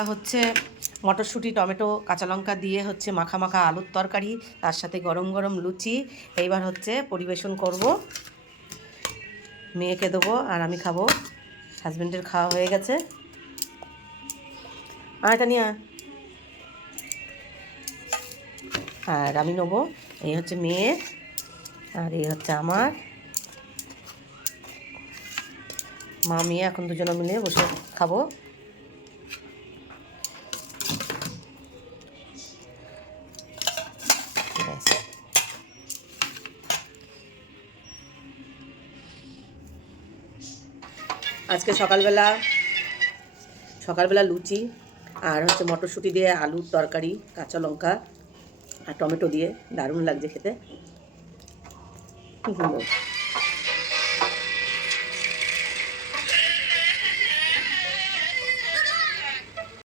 হচ্ছে মটরশুঁটি টমেটো কাঁচা লঙ্কা দিয়ে হচ্ছে মাখা মাখা আলুর তরকারি, তার সাথে গরম গরম লুচি। এইবার হচ্ছে পরিবেশন করব, মেয়েকে দেবো আর আমি খাবো। হাজব্যান্ডের খাওয়া হয়ে গেছে। এটা নিয়ে আর আমি নেবো। এই হচ্ছে মেয়ের আর এই হচ্ছে আমার। মা মেয়ে এখন দুজনে মিলে বসে খাবো। আজকে সকালবেলা লুচি আর হচ্ছে মটরশুঁটি দিয়ে আলুর তরকারি, কাঁচা লঙ্কা আর টমেটো দিয়ে দারুণ লাগছে খেতে, খুব সুন্দর।